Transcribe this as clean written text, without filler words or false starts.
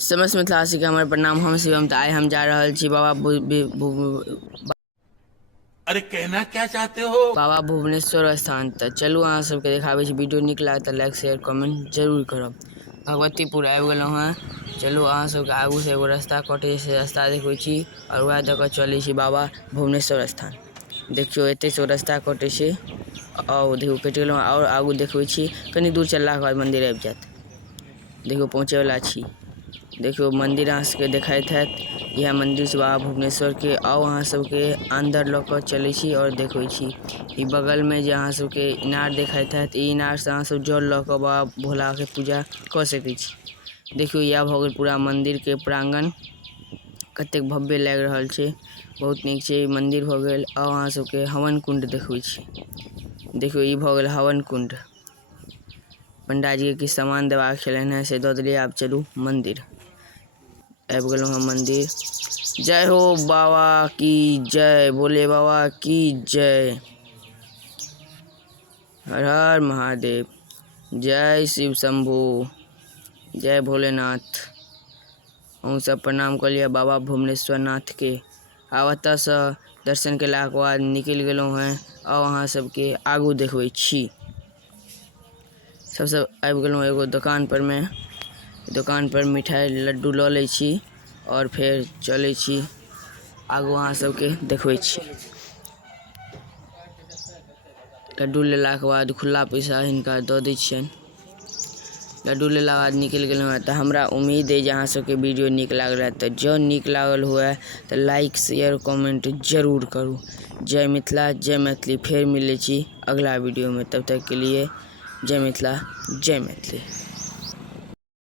समस्त मिथिलावासी के हमर प्रणाम। हम शिवम। तो आइ हम जा रहल छी अरे कहना क्या चाहते हो? बाबा भुवनेश्वर स्थान। तो चलू अहाँ सबके देखाबै छी। वीडियो नीक लागत तऽ लाइक शेयर कमेंट जरूर करब। भगवतीपुर आबि गेलहुँ हेँ। चलू अहाँ सबके आगू से एगो रास्ता कटै छै, से रास्ता देखबै छी और वएह दऽ कऽ चलै छी बाबा भुवनेश्वर स्थान। देखियौ एते से रास्ता कटै छै और देखियौ कटि गेलहुँ और आगू देखबै छी। कनी दूर चललाके बाद मंदिर आबि जायत। देखियौ पहुँचेवला छी। देखियो मंदिर अहाँ सबके देखाइत हैत। यह मंदिर छै बाबा भुवनेश्वर के। आओ अहाँ सबके अंदर लऽ कऽ चलै छी और देखबै छी। ई बगल में जे अहाँ सबके इनार देखाइत हैत, ई इनार से अहाँ सब जल लऽ कऽ बाबा भोला के पूजा कऽ सकै छी। देखियो यह भऽ गेल पूरा मंदिर के प्रांगण। कतेक भव्य लागि रहल छै, बहुत नीक छै। मंदिर भऽ गेल। आओ अहाँ सबके हवन कुंड देखबै छी। देखियो ई भऽ गेल हवन कुंड। पंडाजी के किछु सामान देबाक छलनि हैं, से दऽ देलियै। आब चलू मंदिर। आबि गेलहुँ हम मंदिर। जय हो बाबा की जय, भोले बाबा की जय। हर हर महादेव। जय शिव शंभू, जय भोलेनाथ। अहूँ सब प्रणाम कऽ लिअ बाबा भुवनेश्वर नाथ के। आब एतऽसँ दर्शन केलाके बाद निकलि गेलहुँ हैं। आउ अहाँ सबके आगू देखबै छी। सबसँ आबि गेलहुँ एगो दुकान पर में। दुकान पर मिठाई लड्डू लऽ लै छी और फेर चलै छी आगू अहाँ सबके देखबै छी। लड्डू लेलाके बाद खुला पैसा हिनका दऽ दै छियनि। लड्डू लेलाके बाद निकलि गेलहुँ हैं। तऽ हमरा उम्मीद अइ जे अहाँ सबके वीडियो नीक लागल हैत। तऽ जँ नीक लागल हुए तऽ लाइक शेयर कमेंट जरूर करू। जय मिथिला जय मैथिली। फेर मिलै छी अगला वीडियो में। तब तक के लिए जय मिथिला जय मैथिली।